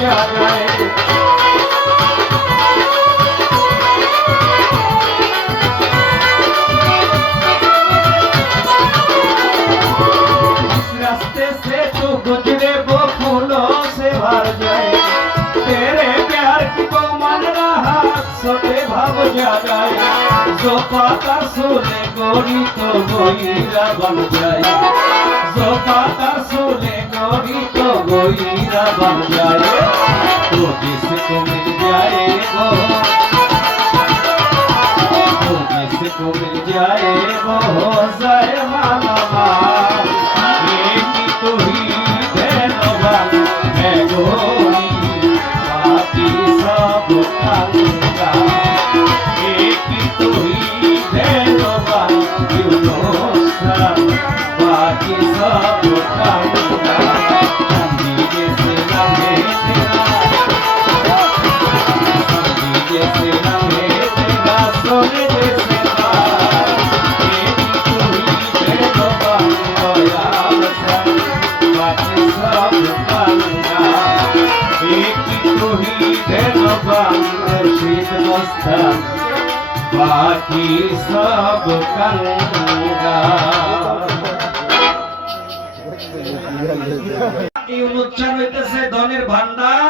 জাগায় रास्ते से तू गुजरे वो फूलों से भर जाए तेरे प्यार को मन रहा सोते भाव जागाए जो पाता सोने गोरी तो गोईरा बन जाए जो पाता सोने गोरी तो गोईरा बन जाए तो जिसको मिल जाए वो तो जिसको मिल जाए वो हो जाए माला एक तू ही धैर्यवान है गोरी बाकी सब कंगा एक तू ही धैर्यवान क्यों सब बाकी सब कंगा चांदी जैसे लगे तेरा चांदी जैसे लगे तेरा सोने जैसे बाल एक तू ही धैर्यवान दयाल बाकी सब कंगा एक तू ही धैर्यवान रशीद मस्तान बाकी सब कंगा এই অনুষ্ঠান হইতেছে ধনের ভান্ডার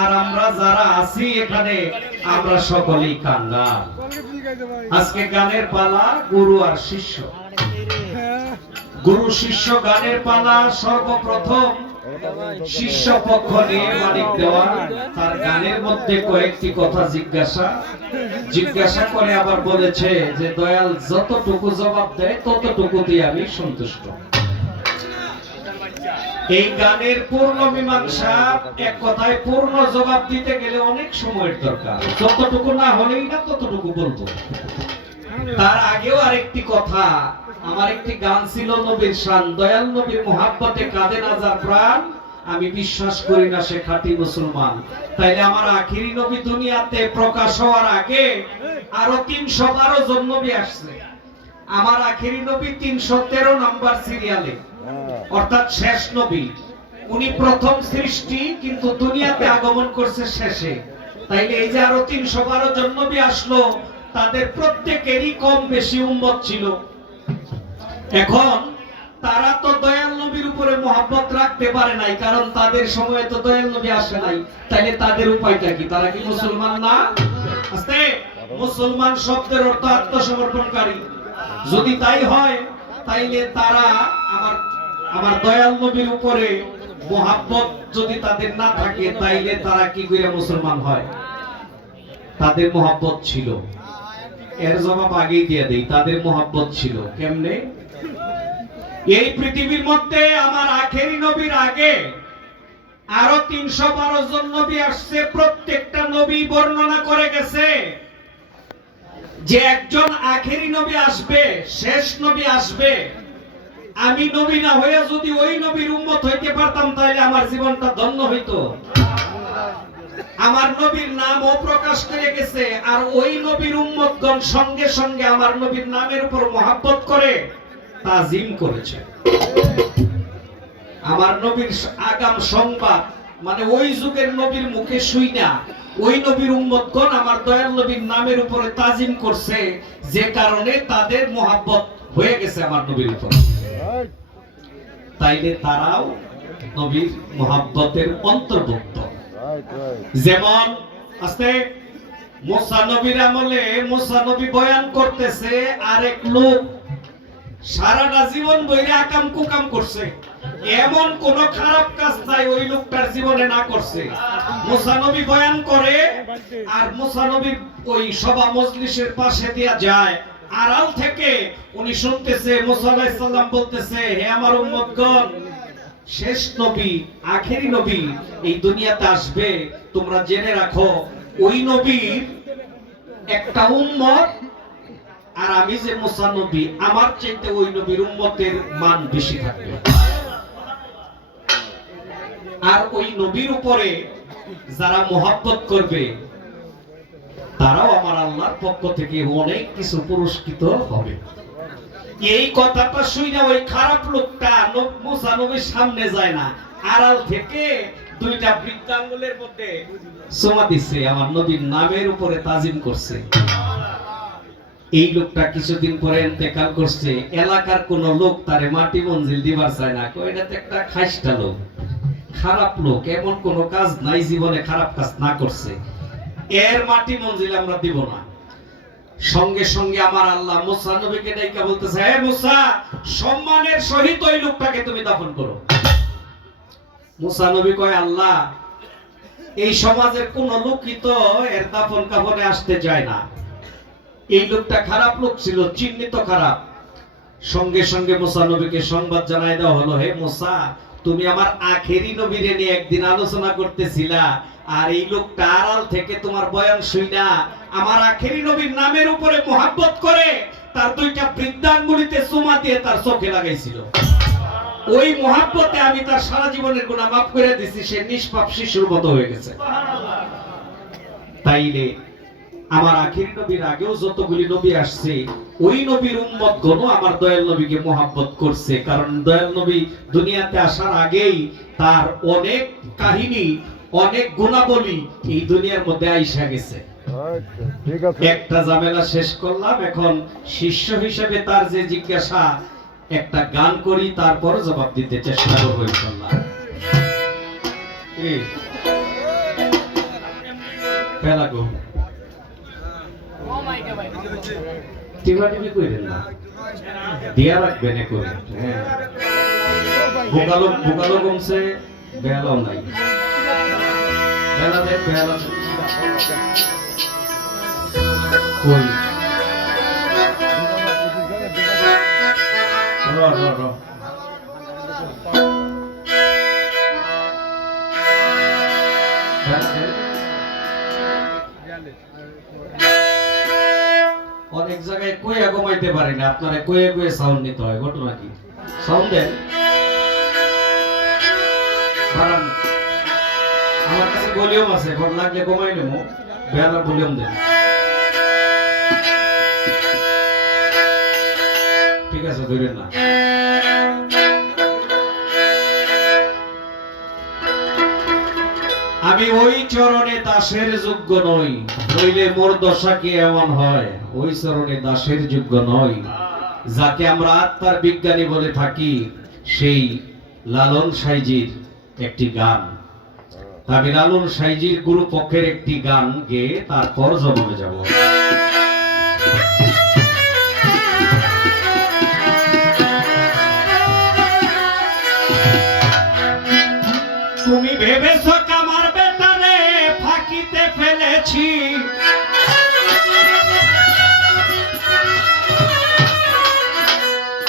আর আমরা যারা আছি এখানে আমরা সকলেই কাঙ্গাল আজকে গানের পালা গুরু আর শিষ্য গুরু শিষ্য গানের পালা সর্বপ্রথম শিষ্য পক্ষ নিয়ে মানিক দেওয়ান তার গানের মধ্যে কয়েকটি কথা জিজ্ঞাসা করে আবার বলেছে যে দয়াল যতটুকু জবাব দেয় ততটুকুতেই আমি সন্তুষ্ট এই গানের পূর্ণ মীমাংসা এক কথায় পূর্ণ জবাব দিতে গেলে অনেক সময়ের দরকার যতটুকু না হলেই না ততটুকু বলবো তার আগেও আরেকটি কথা আমার একটি গান ছিল নবীর শান দয়াল নবীর মোহাব্বতে কাঁদে না যার প্রাণ আমি বিশ্বাস করি না সে খাঁটি মুসলমান তাইলে আমার আখিরি নবী দুনিয়াতে প্রকাশ হওয়ার আগে আরো 312 জন নবী আসছে আমার আখিরি নবী 313 নাম্বার সিরিয়ালে অর্থাৎ শেষ নবী উনি প্রথম সৃষ্টি কিন্তু দুনিয়াতে আগমন করছে শেষে তাইলে এই যে আরো 312 জন নবী আসলো তাদের প্রত্যেকেরই কম বেশি উম্মত ছিল এখন তারা তো দয়াল নবীর উপরে মহব্বত রাখতে পারে নাই কারণ তাদের সময়ে তো দয়াল নবী আসে নাই তাইলে তাদের উপায়টা কি তারা কি মুসলমান না আস্তে মুসলমান শব্দের অর্থ আত্মসমর্পণকারী যদি তাই হয় তাইলে তারা আমার দয়াল নবীর উপরে মহব্বত যদি তাদের না থাকে তাইলে তারা কি করে মুসলমান হয় তাদের মহব্বত ছিল এর জবাব আগেই দিয়ে দেই তাদের মহব্বত ছিল কেমনে এই পৃথিবীর মধ্যে আমার আখেরি নবীর আগে আরো 312 জন নবী আসছে প্রত্যেকটা নবী বর্ণনা করে গেছে যে একজন আখেরি নবী আসবে শেষ নবী আসবে আমি নবী না হইয়া যদি ওই নবীর উম্মত হইতে পারতাম তাহলে আমার জীবনটা ধন্য হইতো আমার নবীর নামও প্রকাশ করে গেছে আর ওই নবীর উম্মতগণ সঙ্গে সঙ্গে আমার নবীর নামের উপর মহব্বত করে তাজিম করেছে আমার নবীর আগাম সংবাদ মানে ওই যুগের নবীর মুখে শুইনা ওই নবীর উম্মতগণ আমার দয়াল নবীর নামের উপরে তাজিম করছে যে কারণে তাদের মহব্বত হয়ে গেছে আমার নবীর উপর তাইলে তারাও নবীর মহব্বতের অন্তর্ভুক্ত যেমন আস্তে মুসা নবীর আমলে মুসা নবী বয়ান করতেছে আরেক লোক সারাটা জীবন বইরে আকাম কুকাম করছে এমন কোন খারাপ কাজ নাই ওই লোকটার জীবনে না করছে মুসা নবী বয়ান করে আর মুসা নবী ওই সভা মজলিসের পাশে দিয়া যায় আড়াল থেকে উনি শুনতেছে মুসা আলাইহিস সালাম বলতেছে হে আমার উম্মতগণ শেষ নবী আখেরি নবী এই দুনিয়াতে আসবে তোমরা জেনে রাখো ওই নবীর একটা উম্মত আর আমি যে মুসা নবী আমার চাইতে ওই নবীর উম্মতের মান বেশি থাকবে আর ওই নবীর উপরে যারা মহব্বত করবে তারাও আমার আল্লাহর পক্ষ থেকে অনেক কিছু পুরস্কৃত হবে এই কথাটা শুনে ওই খারাপ লোকটা মুসা নবীর সামনে যায় না আড়াল থেকে দুইটা বৃদ্ধাঙ্গুলের মধ্যে চুমা দিচ্ছে, আমার নবীর নামের উপরে তাজিম করছে। এই লোকটা কিছুদিন পরে ইন্তেকাল করছে। এলাকার কোন লোক তারে মাটি মঞ্জিল দিবার চায় না, কই এটা তো একটা খাইস্টা লোক, খারাপ লোক, এমন কোন কাজ নাই জীবনে খারাপ কাজ না করছে, এর মাটি মঞ্জিল আমরা দিব না। সঙ্গে সঙ্গে আমার আল্লাহ মুসা নবীকে ডাইকা বলতেছে, হে মুসা, সম্মানের সহিত ওই লোকটাকে তুমি দাফন করো। মুসা নবী কয়, আল্লাহ, এই সমাজের কোন লোকই তো এর দাফন কাফনে আসতে যায় না, এই লোকটা খারাপ লোক ছিল, চিহ্নিত খারাপ। সঙ্গে সঙ্গে মুসা নবীকে সংবাদ জানাই দেওয়া হলো, হে মুসা, তুমি আমার আখেরি নবীরে নিয়ে একদিন আলোচনা করতেছিলা, আর এই লোকটা আড়াল থেকে তোমার বয়ান শুইনা আমার আখেরি নবীর নামের উপরে মোহাব্বত করে তার দুইটা বৃদ্ধাঙ্গুলিতে চুমা দিয়ে তার চোখে লাগাইছিল। ওই মোহাব্বতে আমি তার সারা জীবনের গুনাহ মাফ করে দিছি, সে নিষ্পাপ শিশুর মতো হয়ে গেছে। তাইলে আমার আখেরি নবীর আগেও যতগুলি নবী আসছে, ওই নবীর উম্মত গণ আমার দয়াল নবীকে মোহাব্বত করছে, কারণ দয়াল নবী দুনিয়াতে আসার আগেই তার অনেক কাহিনী, অনেক গুণাবলী এই দুনিয়ার মধ্যে আইসা গেছে। একটা ঝামেলা শেষ করলাম, এখন শিষ্য হিসেবে তার যে জিজ্ঞাসা, একটা গান করি, তারপর জবাব দিতে চেষ্টা করবো ইনশাআল্লাহ। পেলাগো টিভাটিভি কইরেন না, দিয়া রাখবেন করে। হ্যাঁ, বোকালো বোকালো কমছে, বেলাও নাই, বেলা দেখ, বেলা কই র র র অনেক জায়গায় কইয়া কমাইতে পারি না, আপনারা কয়ে কয়ে সাউন্ড নিতে হয়। ঘটনা কি? সাউন্ড দেন, বাড়ান। আমার কাছে ভলিউম আছে, ঘর লাগলে কমাই নেবো, বেলার ভলিউম দেন। ঠিক আছে, ধরেন না। আমি ওই চরণে দাসের যোগ্য নই, নইলে মোর দশা কি এমন হয়। ওই চরণে দাসের যোগ্য নই, যাকে আমরা আত্মার বিজ্ঞানী বলে থাকি, সেই লালন সাইজির একটি গান। আমি লালন সাইজির গুরু পক্ষের একটি গান গেয়ে তারপর জন্মে যাব। তুমি ভেবেছ কামার বেটারে ফাঁকিতে ফেলেছি,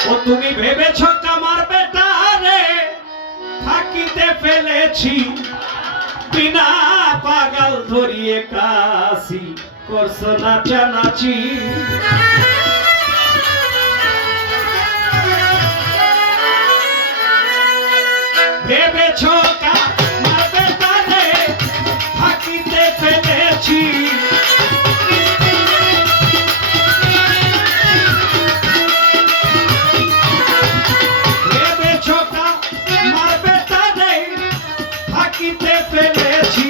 ও তুমি ভেবেছ কামার বেটারে ফাঁকিতে ফেলেছি, বিনা পাগাল ধরিয়ে কাশি করছো নাচানাচি। ভেবেছ কামার বেটারে ফাঁকিতে ফেলেছি, ভেবেছ কামার বেটারে ফাঁকিতে ফেলেছি,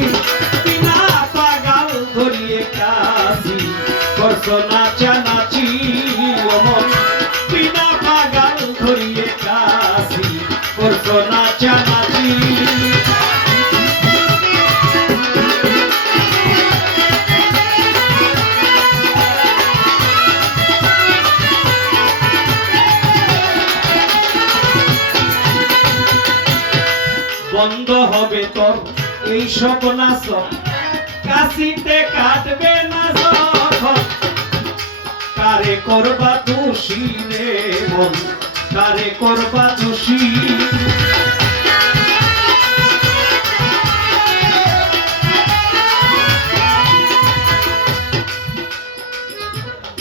বিনা পাগাল ধরিয়ে কাশি করছো নাচানাচি। অমন বিনা পাগাল ধরিয়ে কাশি করছো নাচানাচি। বন্ধ হবে তোর এই সব নাচ, কাশিতে কাটবে না যখন, কারে করবা দোষী রে মন, কারে করবা দোষী।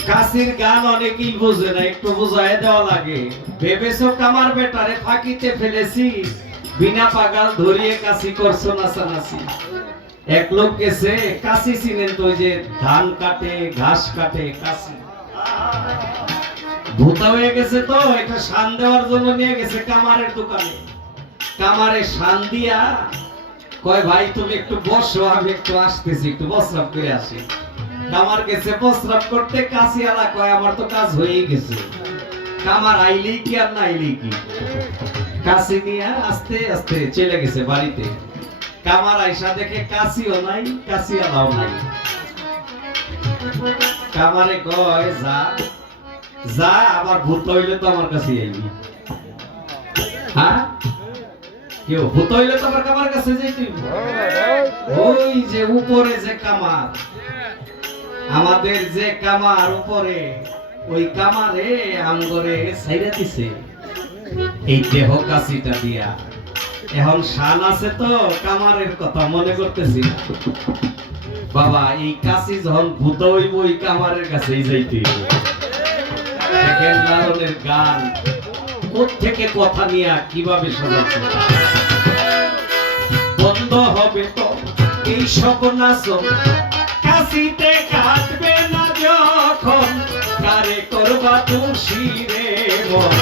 কাশির গান অনেকেই বোঝে না, একটু বোঝায় দেওয়া লাগে। ভেবেছো কামার বেটারে ফাঁকিতে ফেলেছি, বিনা পাগাল ধরিয়ে কাশি করছো নাচানাচি। এক লোক গেছে, কাশি চিনেন তো, ওই যে ধান কাটে, ঘাস কাটে, কাশি। ভূতা হয়ে গেছে তো, এটা শান দেওয়ার জন্য নিয়ে গেছে কামারের দোকানে। কামারে শান দিয়া কয় ভাই তুমি একটু বসো, আমি একটু আসতেছি, একটু প্রস্রাব করে আসি। কামার গেছে প্রস্রাব করতে, কাশিয়ালা কয় আমার তো কাজ হয়েই গেছে। কামার আইলেই কি আর না আইলেই কি, কাশি নিয়ে আস্তে আস্তে চলে গেছে বাড়িতে। কামার আইসা দেখে কাশিও নাই, কাশিয়ালাও নাই। কামারে কয় যা যা, আবার ভূত হইলে তো আমার কাছে আইবি। হ্যাঁ, কেউ ভূত হইলে তো আমার কামার কাছে যাইতে। ওই যে উপরে যে কামার, আমাদের যে কামার উপরে, ওই কামারে আমগরে ছাইরা দিছে এই দেহ কাশিটা দিয়া। এখন শান আছে তো কামারের কথা মনে করতেছি না। বাবা এই কাশি যখন ভূত হইব, ওই কামারের কাছেই যাইতে হইব। দেখেন লালনের গান কোত্থেকে কথা নিয়ে কিভাবে সাজাচ্ছে। বন্ধ হবে তো এই সব নাচন, কাশিতে কাটবে না যখন, কারে করবা তুলসী রে মন।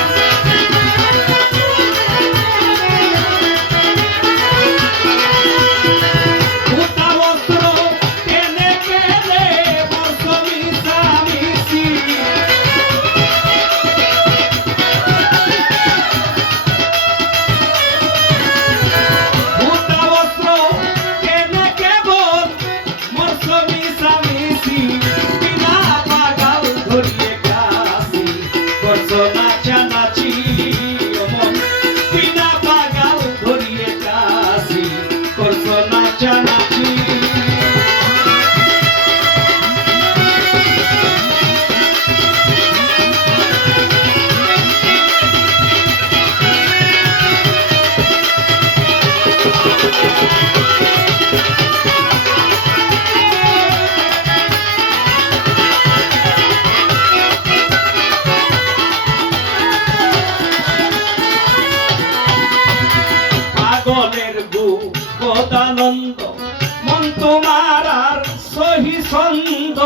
মন তোমার আর সহি ছন্দ,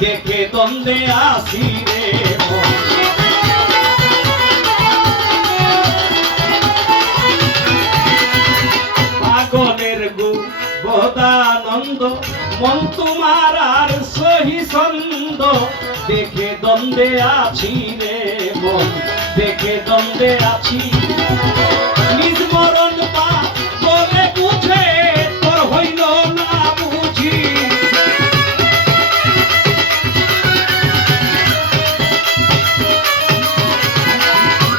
দেখে দ্বন্দ্বে আসি রে পাগলের গু বোধানন্দ। মন তোমার আর সহি ছন্দ, দেখে দ্বন্দ্বে আছি রে মন, দেখে দ্বন্দ্বে আছি। নিজ মরণ পা বলে বুঝে তোর হইল না বুঝি।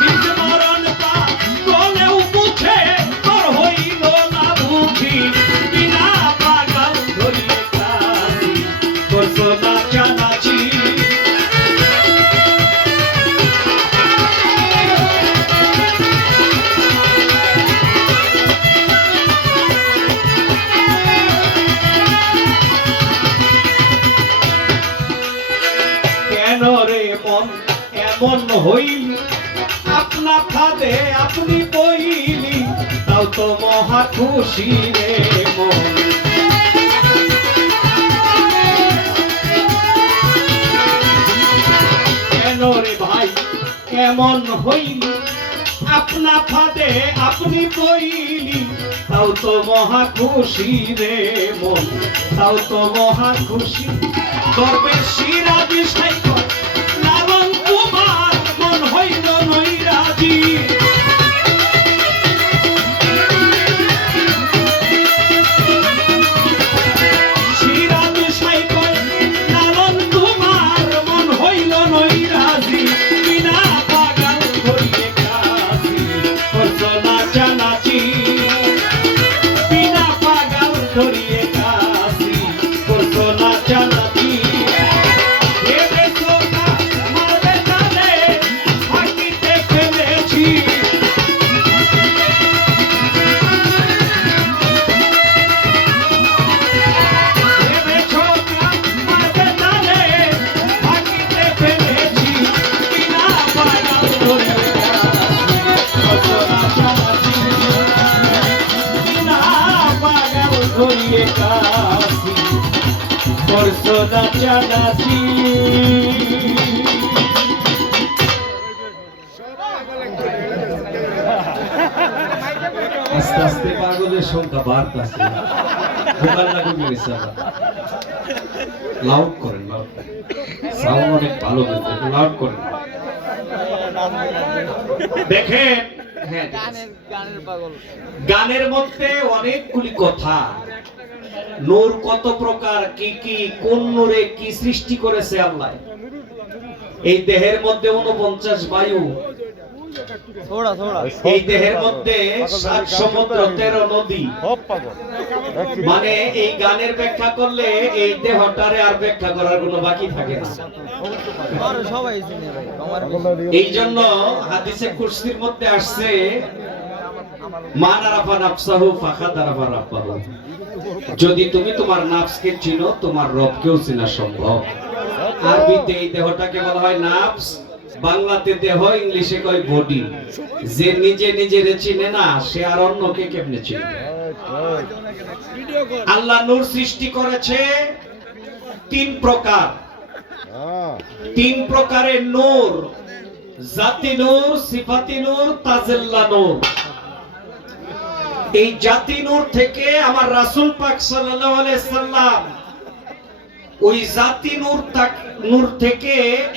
নিজ মরণ পা বলেও বুঝে তোর হইল না বুঝি। বিনা পাগল ধরিয়ে কাশি করছো না জানাছি। এমন হইলি আপনা ফাঁদে আপনি বইলি, তাও তো মহা খুশি রে মন। কেন রে ভাই এমন হইলি আপনা ফাঁদে আপনি বইলি, তাও তো মহা খুশি রে মন, তাও তো মহা খুশি। তবে সিরাজি সাইক লালন তোমার মন হইল নৈরাজি। সিরাজি সাইক লালন তোমার মন হইল নৈরাজি। বিনা পাগল ধরিয়ে কাশি করছো না জানাছি। বিনা পাগল ধরিয়ে কাশি করছো না জানাছি। করছো না জানাছি। আস্তে আস্তে পাগলের সংখ্যা বাড়তেছে। দোকানটা কমে গেছে আবার। লাউড করেন, লাউড সাউন্ড অনেক ভালো কিন্তু একটু লাউড করেন। দেখেন, হ্যাঁ, গানের মধ্যে অনেকগুলি কথা। নূর কত প্রকার, কি কি, কোন নূরে কি সৃষ্টি করেছে আল্লাহ। এই দেহের মধ্যে 49 বায়ু, এই দেহের মধ্যে 7 সমুদ্র 13 নদী। মানে এই গানের ব্যাখ্যা করলে এই দেহটারে আর ব্যাখ্যা করার কোনো বাকি থাকে না। এই জন্য হাদিসে কুরসির মধ্যে আসছে, মান আরাফা নাফসাহু ফাকাদ আরাফা রাব্বাহু। যদি তুমি তোমার নাফসকে চিনো, তোমার রবকেও চেনা সম্ভব। আরবিতে এই দেহটাকে বলা হয় নাফস, বাংলাতে দেহ, ইংলিশে কয় বডি। যে নিজে নিজেরে চিনে না, সে আর অন্যকে কেমনে চিনে? আল্লাহ নূর সৃষ্টি করেছে 3 প্রকার। 3 প্রকারের নূর: জাতি নূর, সিফাতি নূর, তাজাল্লা নূর। এই জাতি নূর থেকে আমার রাসূল পাক সাল্লাল্লাহু আলাইহি সাল্লাম ওই জাতি নূর থেকে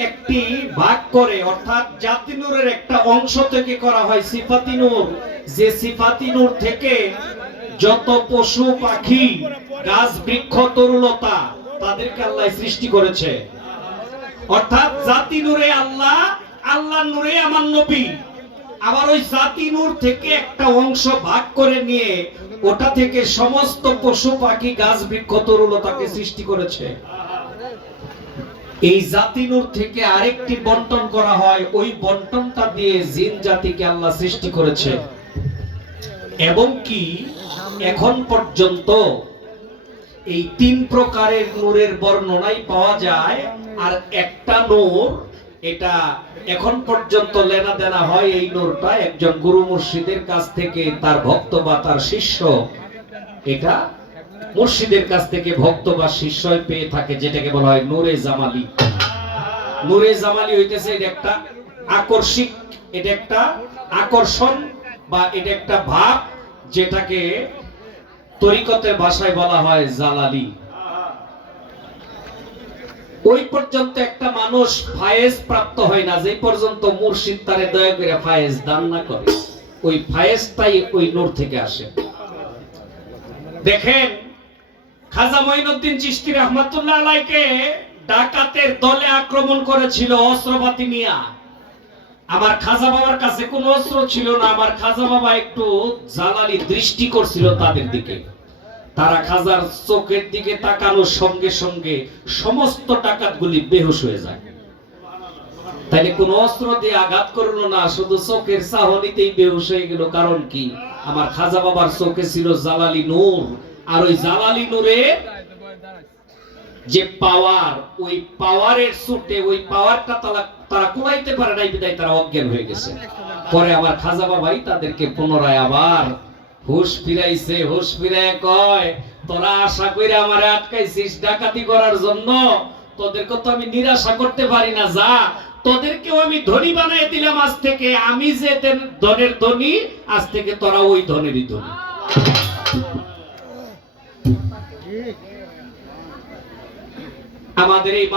একটি ভাগ করে, অর্থাৎ জাতি নূরের একটা অংশ থেকে করা হয় সিফাতি নূর। যে সিফাতি নূর থেকে যত পশু পাখি, গাছ বৃক্ষ, তরুলতা, তাদেরকে আল্লাহ সৃষ্টি করেছে। অর্থাৎ জাতি নূরে আল্লাহ, আল্লাহর নূরে আমার নবী। আবার ওই জাতি নূর থেকে একটা অংশ ভাগ করে নিয়ে ওটা থেকে সমস্ত পশু পাখি, গাছ বৃক্ষ, তরুলতাকে সৃষ্টি করেছে। এই জাতি নূর থেকে আরেকটি বন্টন করা হয়, ওই বন্টনটা দিয়ে জিন জাতিকে আল্লাহ সৃষ্টি করেছে। এবং কি এখন পর্যন্ত এই 3 প্রকারের নূরের বর্ণনাই পাওয়া যায়। আর একটা নূর, এটা এখন পর্যন্ত লেনা দেনা হয়, এই নূরটা একজন গুরু মুর্শিদের কাছ থেকে তার ভক্ত বা তার শিষ্য, এটা মুর্শিদের কাছ থেকে ভক্ত বা শিষ্যই পেয়ে থাকে, যেটাকে বলা হয় নূরে জামালি। নূরে জামালি হইতেছে এটা একটা আকর্ষিক, এটা একটা আকর্ষণ বা এটা একটা ভাব, যেটাকে তরিকতের ভাষায় বলা হয় জালালি। ওই পর্যন্ত একটা মানুষ ফায়েজ প্রাপ্ত হয় না, যে পর্যন্ত মুর্শিদ তারে দয়া করে ফায়েজ দান না করে। ওই ফায়েজটাই ওই নূর থেকে আসে। দেখেন, খাজা মঈনুদ্দিন চিশতি রাহমাতুল্লাহ আলাইকে ডাকাতের দলে আক্রমণ করেছিল অস্ত্রপাতি নিয়ে। আমার খাজা বাবার কাছে কোনো অস্ত্র ছিল না। আমার খাজা বাবা একটু জালালি দৃষ্টি করছিল তাদের দিকে। তারা খাজার চোখের দিকে তাকানোর সঙ্গে সঙ্গে সমস্ত ডাকাতগুলি বেহুশ হয়ে যায়। তাইলে কোন অস্ত্র দিয়ে আঘাত করলো না, শুধু চোখের চাহনিতেই বেহুশ হয়ে গেল। কারণ কি? আমার খাজা বাবার চোখে ছিল জালালি নূর। আর ওই জালালি নূরে যে পাওয়ার, ওই পাওয়ারের সুটে ওই পাওয়ারটা তারা কুলাইতে পারে নাই, বিদায় তারা অজ্ঞান হয়ে গেছে। পরে আমার খাজা বাবাই তাদেরকে পুনরায় আবার হুশ ফিরাইছে। হুশ ফিরায় কয়, তোরা আশা কইরা আমারে আটকাইছিস ডাকাতি করার জন্য, তোদেরকে তো আমি নিরাশা করতে পারি না। যা, তোদেরকেও আমি ধনী বানাই দিলাম। আজ থেকে আমি যে ধনের ধনী, আজ থেকে তোরা ওই ধনেরই ধনী। আমাদের এই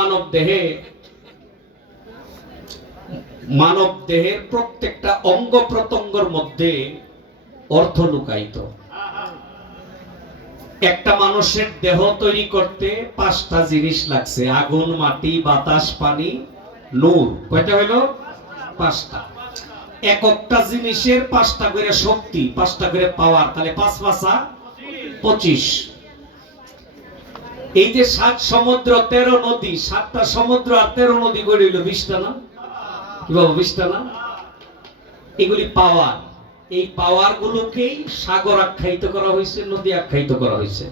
মানব দেহের প্রত্যেকটা অঙ্গ প্রত্যঙ্গের মধ্যে অর্থ লুকায়িত। একটা মানুষের দেহ তৈরি করতে 5টা জিনিস লাগছে: আগুন, মাটি, বাতাস, পানি, নূর। কয়টা হইল? 5টা। একটা জিনিসের 5টা করে শক্তি, 5টা করে পাওয়ার, তাহলে 5 5 25। এই যে 7 সমুদ্র 13 নদী, 7টা সমুদ্র আর 13 নদী গড়ে হইল 20টা না? কি বাবা, 20টা না? এগুলি পাওয়ার। এই পাওয়ার গুলোকেই সাগর আখ্যায়িত করা হয়েছে, নদী আখ্যায়িত করা হয়েছে।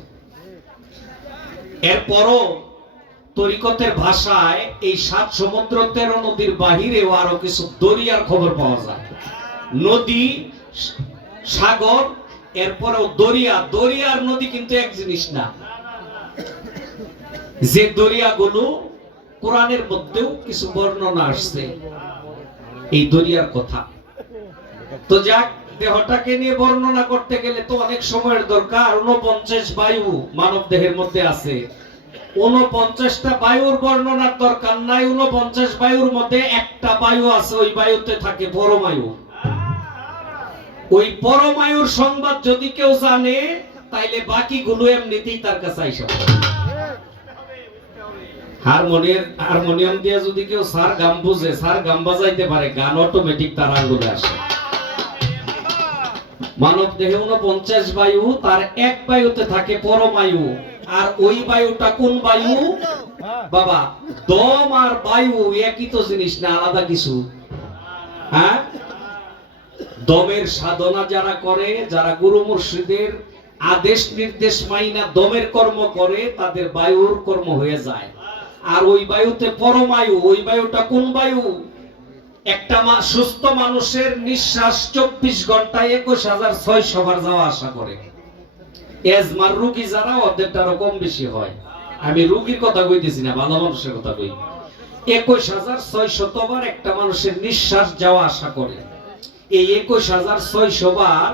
এরপরও তরিকতের ভাষায় এই 7 সমুদ্র 13 নদীর বাহিরেও আরো কিছু দরিয়ার খবর পাওয়া যায়। নদী, সাগর, এরপরেও দরিয়া। দরিয়ার নদী কিন্তু এক জিনিস না। যে দরিয়াগুলো কোরআনের মধ্যেও কিছু বর্ণনা আসছে এই দরিয়ার কথা। তো যাক, দেহটাকে নিয়ে বর্ণনা করতে গেলে তো অনেক সময়ের দরকার। 49 বায়ু মানব দেহের মধ্যে আছে। 49টা বায়ুর বর্ণনার দরকার নাই। 49 বায়ুর মধ্যে একটা বায়ু আছে, ওই বায়ুতে থাকে পরমায়ু। ওই পরমায়ুর সংবাদ যদি কেউ জানে, তাইলে বাকিগুলো এমনিতেই তার কাছে আইসা পড়ে। হারমোনিয়াম দিয়ে যদি কেউ সার গাম বুঝে, সার গাম বাজাইতে পারে, গান অটোমেটিক তার আঙ্গুলে আসে। মানব দেহে 49 বায়ু, তার এক বায়ুতে থাকে পরমায়ু। আর ওই বায়ুটা কোন বায়ু বাবা? দম আর বায়ু একই তো জিনিস না, আলাদা কিছু? হ্যাঁ, দমের সাধনা যারা করে, যারা গুরু মুর্শিদের আদেশ নির্দেশ মাইনা দমের কর্ম করে, তাদের বায়ুর কর্ম হয়ে যায়। আর ওই বায়ুতে পরমায়ু, ওই বায়ুটা কোন বায়ু? একটা সুস্থ মানুষের নিঃশ্বাস 24 ঘন্টায় 21,600 বার যাওয়া আসা করে। এজমার রোগী যারা, ওদেরটারও কম বেশি হয়। আমি রোগীর কথা কইতেছি না, ভালো মানুষের কথা কই। 21,600 বার একটা মানুষের নিঃশ্বাস যাওয়া আসা করে। এই 21,600 বার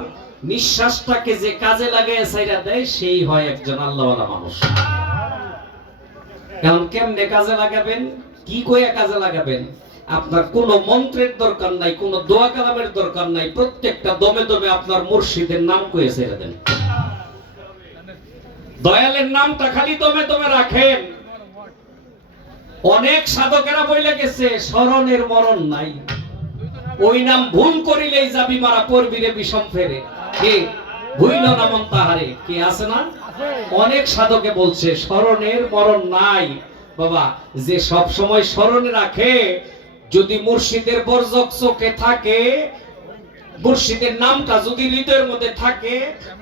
নিঃশ্বাসটাকে যে কাজে লাগায় ছাইরা দেয়, সেই হয় একজন আল্লাহওয়ালা মানুষ। এখন কেমনে কাজে লাগাবেন, কি কইয়া কাজে লাগাবেন? আপনার কোন মন্ত্রের দরকার নাই, কোন দোয়া কালামের দরকার নাই। প্রত্যেকটা দমে দমে আপনার মুর্শিদের নাম কয়ে ছেড়ে দেন। দয়ালের নামটা খালি দমে দমে রাখেন। অনেক সাধকেরা বইলে গেছে স্মরণের মরণ নাই, ওই নাম ভুল করিলেই যাবি মারা, পড়বি রে বিষম ফেরে। কে ভুইল না মন তাহারে, কি আছে না? অনেক সাধকে বলছে স্মরণের মরণ নাই। বাবা, যে সব সময় স্মরণে রাখে, যদি মুর্শিদের বরজক চোখে থাকে, মুর্শিদের নামটা যদি হৃদয়ের মধ্যে থাকে,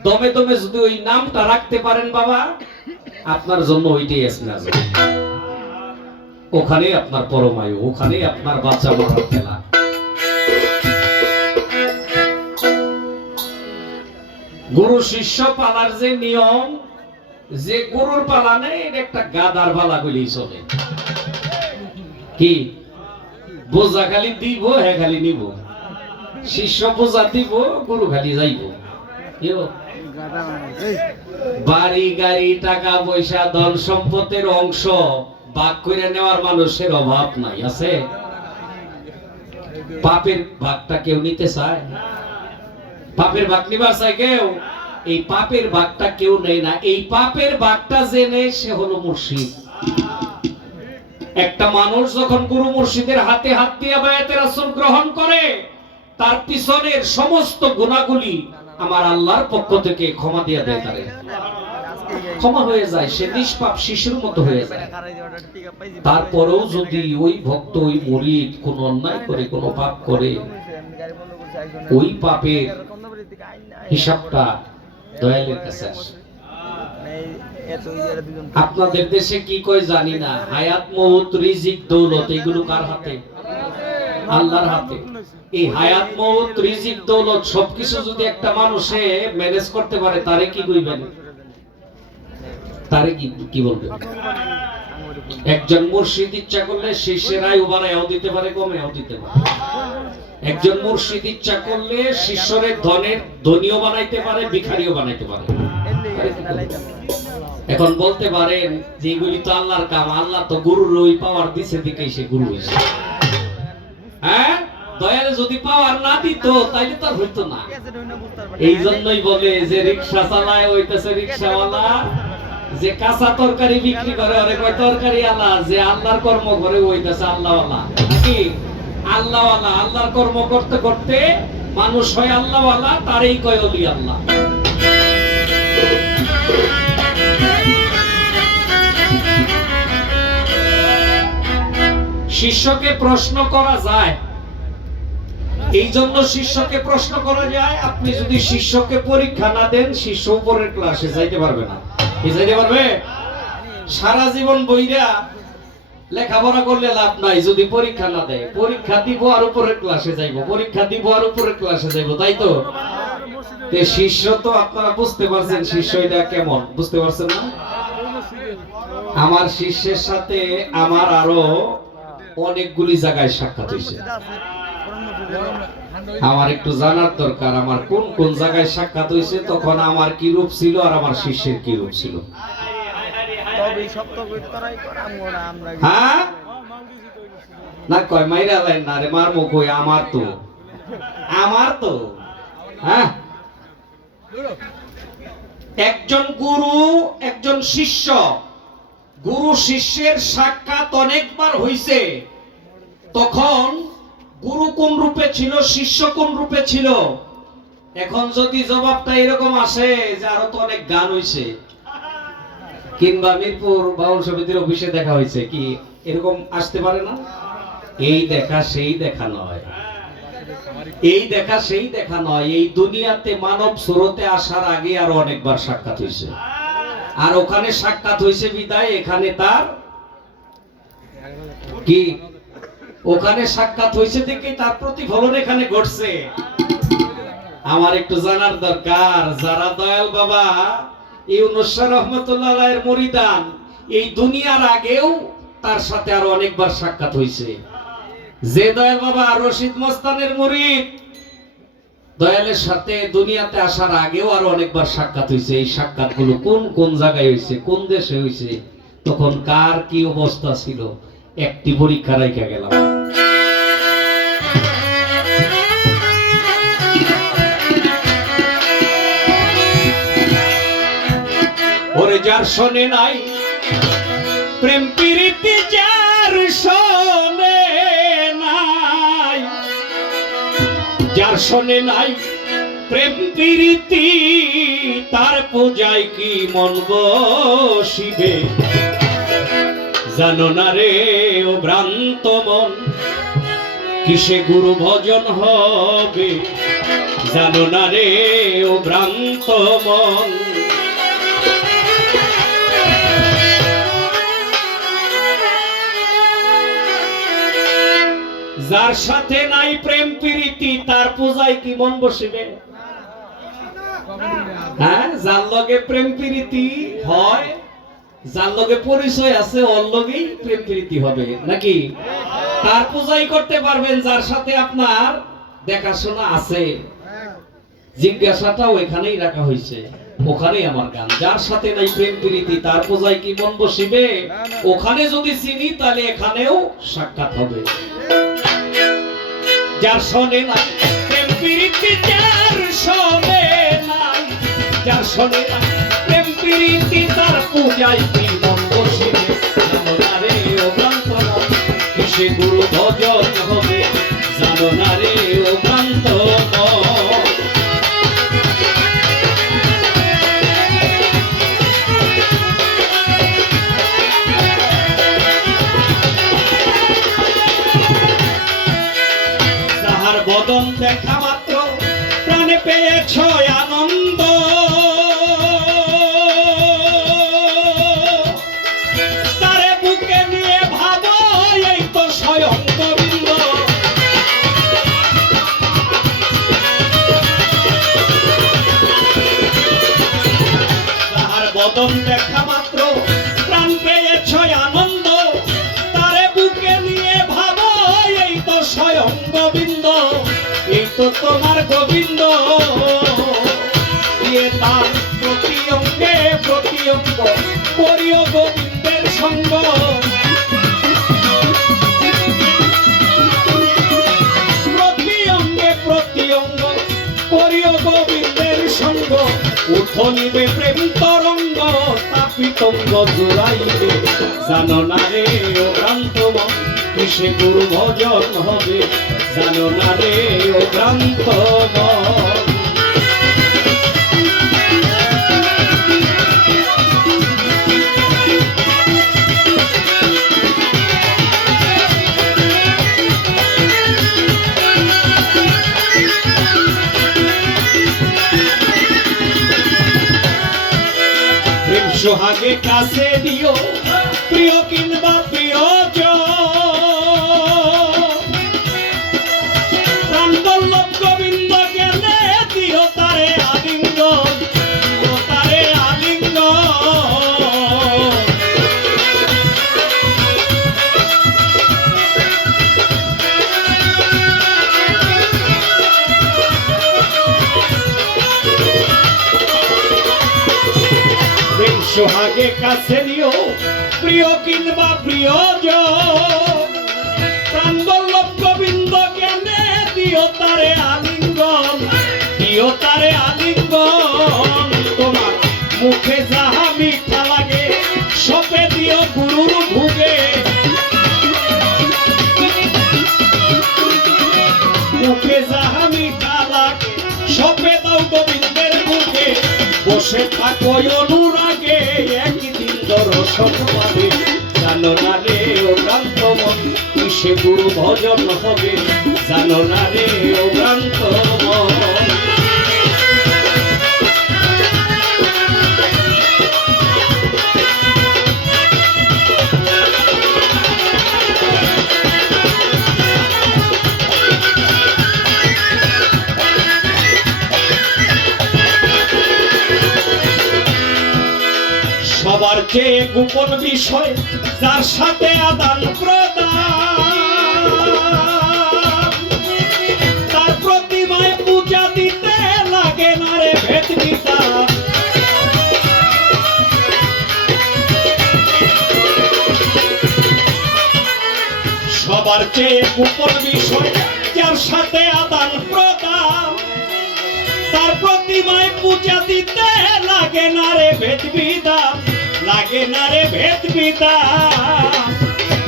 দমে দমে যদি ওই নামটা রাখতে পারেন বাবা, আপনার জন্য ওইটাই আছে না। ওখানে আপনার পরমায়ু, ওখানে আপনার বাচ্চা মরার খেলা। গুরু শিষ্য পালার যে নিয়ম, যে গুরুর পালা নেই, এটা একটা গাদার পালা বলেই চলে। কি বোঝা খালি দিব, হ্যাঁ খালি নিব। শিষ্য বোঝা দিব, গুরু খালি যাইব। বাড়ি গাড়ি টাকা পয়সা ধন সম্পদের অংশ ভাগ করে নেওয়ার মানুষের অভাব নাই, আছে? পাপের ভাগটা কেউ নিতে চায়? পাপের ভাগ নিবার চায় কেউ? এই পাপের ভাগটা কেউ নেই না। এই পাপের ভাগটা যে নেই, সে হলো মুর্শিদ। একটা মানুষ যখন গুরু মুর্শিদের হাতে হাত দিয়ে বায়াতে রাসূল গ্রহণ করে, তার পিছনের সমস্ত গুনাহগুলি আমার আল্লাহর পক্ষ থেকে ক্ষমা দিয়ে দেয়, তারে ক্ষমা হয়ে যায়, সে নিষ্পাপ শিশুর মতো হয়ে যায়। তারপরেও যদি ওই ভক্ত, ওই মুরিদ কোন অন্যায় করে, কোন পাপ করে, ওই পাপের হিসাবটা দয়ালের কাছে আসে। আপনাদের দেশে কি কয় জানি না, হায়াত মউত রিজিক দৌলত এগুলো কার হাতে? আল্লাহর হাতে। এই হায়াত মউত রিজিক দৌলত সবকিছু যদি একটা মানুষে ম্যানেজ করতে পারে, তারে কি কইবেন? তারে কি বলবেন? একজন মুর্শিদ ইচ্ছা করলে শিষ্যের আয়ু বাড়ায়ও দিতে পারে, কমেও দিতে পারে। একজন মুর্শিদ ইচ্ছা করলে শিষ্যের ধনের ধনীও বানাইতে পারে, ভিখারিও বানাইতে পারে। এখন বলতে পারেন যে এগুলি তো আল্লাহর কাম, আল্লাহ তো গুরুর ওই পাওয়ার দিছে দিকেই সে গুরু হয়েছে। হ্যাঁ, দয়ালে যদি পাওয়ার না দিত তাইলে তো হইতো না। এই জন্যই বলে যে রিকশা চালায় হইতেছে রিকশাওয়ালা, যে কাঁচা তরকারি বিক্রি করে ওরে কয় তরকারি আলা, যে আল্লাহর কর্ম করে হইতেছে আল্লাহওয়ালা। নাকি আল্লাহওয়ালা? আল্লাহর কর্ম করতে করতে মানুষ হয় আল্লাহওয়ালা, তারই কয় ওলি আল্লাহ। শিষ্যকে প্রশ্ন করা যায়, এই জন্য শিষ্যকে প্রশ্ন করা যায়। আপনি যদি শিষ্যকে পরীক্ষা না দেন, শিষ্য উপরের ক্লাসে যাইতে পারবে না। কি যাইতে পারবে? সারা জীবন বইরা লেখাপড়া করলে লাভ নাই যদি পরীক্ষা না দেয়। পরীক্ষা দিব আর উপরের ক্লাসে যাইব, পরীক্ষা দিব আর উপরের ক্লাসে যাইব, তাই তো? শিষ্য তো আপনারা বুঝতে পারছেন, শিষ্য এটা কেমন বুঝতে পারছেন না? আমার শিষ্যের সাথে আমার আরো অনেকগুলি জায়গায় সাক্ষাৎ হয়েছে। আমার একটু জানার দরকার আমার কোন কোন জায়গায় সাক্ষাৎ হয়েছে, তখন আমার কি রূপ ছিল আর আমার শিষ্যের কি রূপ ছিল। হ্যাঁ না কয় মাইরা লাইন না রে মার মুখ হই আমার তো হ্যাঁ একজন গুরু একজন শিষ্য, গুরু শিষ্যের সাক্ষাৎ অনেকবার হইছে। তখন গুরু কোন রূপে ছিল, শিষ্য কোন রূপে ছিল। এখন যদি জবাবটা এরকম আসে যে আরো তো অনেক গান হইছে, কিংবা মিরপুর বাউল সমিতির অফিসে দেখা হয়েছে, কি এরকম আসতে পারে না? এই দেখা সেই দেখা নয়, এই দেখা সেই দেখা নয়। এই দুনিয়াতে মানব স্রোতে আসার আগে আরো অনেকবার সাক্ষাৎ হয়েছে, আর ওখানে সাক্ষাৎ হয়েছে বিদায় এখানে তার কি, ওখানে সাক্ষাৎ হয়েছে দেখে তার প্রতিফলন এখানে ঘটছে। আমার একটু জানার দরকার, যারা দয়াল বাবা ইউনূস শাহ রহমাতুল্লাহ আলাইহির মুরিদান, এই দুনিয়ার আগেও তার সাথে আরো অনেকবার সাক্ষাৎ হয়েছে। যে দয়াল বাবা রশিদ মস্তানের মুরিদ, দয়ালের সাথে দুনিয়াতে আসার আগেও আরো অনেকবার সাক্ষাৎ হয়েছে। এই সাক্ষাৎগুলো কোন কোন জায়গায় হয়েছে, কোন দেশে হয়েছে, তখন কার কি অবস্থা ছিল, একটি পরীক্ষা রাইখা গেলাম। ওরে যার শোনে নাই প্রেম প্রীতি, যার শোনে নাই, যার শোনে নাই প্রেম প্রীতি, তার পূজায় কি মন বসিবে। জানো না রে ও ভ্রান্ত মন, কিসে গুরু ভজন হবে। জানো না রে ও ভ্রান্ত মন, যার সাথে নাই প্রেম প্রীতি, তার পূজায় কি মন বসিবে। হ্যাঁ, যার লগে প্রেম প্রীতি হয়, যার লগে পরিচয় আছে, ওর লগেই প্রেম প্রীতি হবে নাকি, তার পূজাই করতে পারবেন যার সাথে আপনার দেখাশোনা আছে। জিজ্ঞাসাটাও এখানেই রাখা হয়েছে, ওখানেই আমার গান। যার সাথে নাই প্রেম প্রীতি, তার পূজায় কি মন বসিবে। ওখানে যদি চিনি তাহলে এখানেও সাক্ষাৎ হবে। যার শোনে নাই প্রেম প্রীতি, যার শোনে নাই, যার শোনে নাই প্রেম প্রীতি, তার পূজায় কি মন বসিবে। জানো না রে ও ভ্রান্ত মন, কিসে গুরু ভজন হবে। জানো না রে ও ভ্রান্ত মন, যাহার বদন দেখা মাত্র প্রাণে পেয়েছ আনন্দ। তারে বুকে নিয়ে ভাবো, এই তো স্বয়ং গোবিন্দ। যাহার বদন দেখা মাত্র প্রাণ পেয়েছ আনন্দ। তারে বুকে নিয়ে ভাবো, এই তো স্বয়ং গোবিন্দ। এই তো তোমার গোবিন্দ, দিয়ে তার প্রতি অঙ্গে প্রতি অঙ্গ করিও গোবিন্দের সঙ্গ। প্রতি অঙ্গে প্রতি অঙ্গ করিও গোবিন্দের সঙ্গ। উঠনিবে প্রেম তরঙ্গ, তাপিতঙ্গ জোড়াইবে। জানো না রে ও ভ্রান্ত মন, কিসে গুরু ভজন হবে। জানো না রে ও ভ্রান্ত মন, প্রেম সোহাগে কাছে দিও, প্রিয় কিংবা প্রিয়জন। প্রাণবল্লভ গোবিন্দ জ্ঞানে দিও তারে আলিঙ্গন, দিও তারে আলিঙ্গন। সোহাগে কাছে নিও প্রিয় কিংবা প্রিয়জন, প্রাণবল্লভ গোবিন্দ জ্ঞানে দিও তারে আলিঙ্গন, দিও তারে আলিঙ্গন। তোমার মুখে যাহা মিঠা লাগে সপে দিও গুরুর ভুগে, মুখে যাহা মিঠা লাগে সপে দাও গোবিন্দের মুখে। বসে থাকো অনুরাগে একদিন দর্শন পাবে, জানো না রে ও ভ্রান্ত মন কিসে গুরু ভজন হবে, জানো না রে ও ভ্রান্ত মন। সবার চেয়ে গোপন বিষয় যার সাথে আদান প্রদান, তার প্রতিমায় পূজা দিতে লাগে না রে ভেদ বিধান। সবার চেয়ে গোপন বিষয় যার সাথে আদান প্রদান, তার প্রতিমায় পূজা দিতে লাগে না রে ভেদ বিধান, লাগে না রে ভেদ বিধান।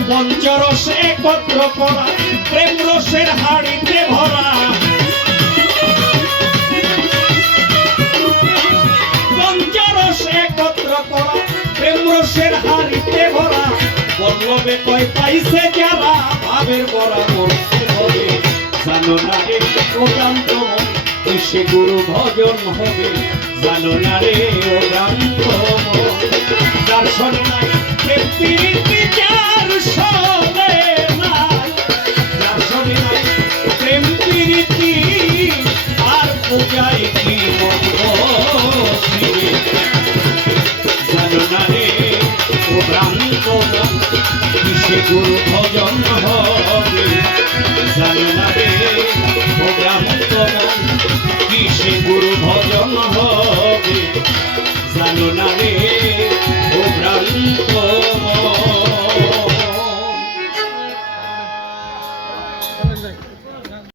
পঞ্চরস একত্র করা প্রেম রসের হাড়িতে ভরা, পঞ্চরস একত্র করা প্রেম রসের হাড়িতে ভরা। বল্লভে কয় পাইছে যারা ভাবের বরাবর হবে, জানো না রে ও ভ্রান্ত মন কিসে গুরু ভজন হবে, জানো না রে ও ভ্রান্ত মন। যার শোনে নাই প্রেম প্রীতি, যার শোনে নাই, যার শোনে নাই প্রেম প্রীতি, আর পূজায় কি মন বসিবে, জানো না রে ও ভ্রান্ত মন কিসে গুরু ভজন হবে, জানো না রে ও ভ্রান্ত মন কিসে গুরু ভজন হবে।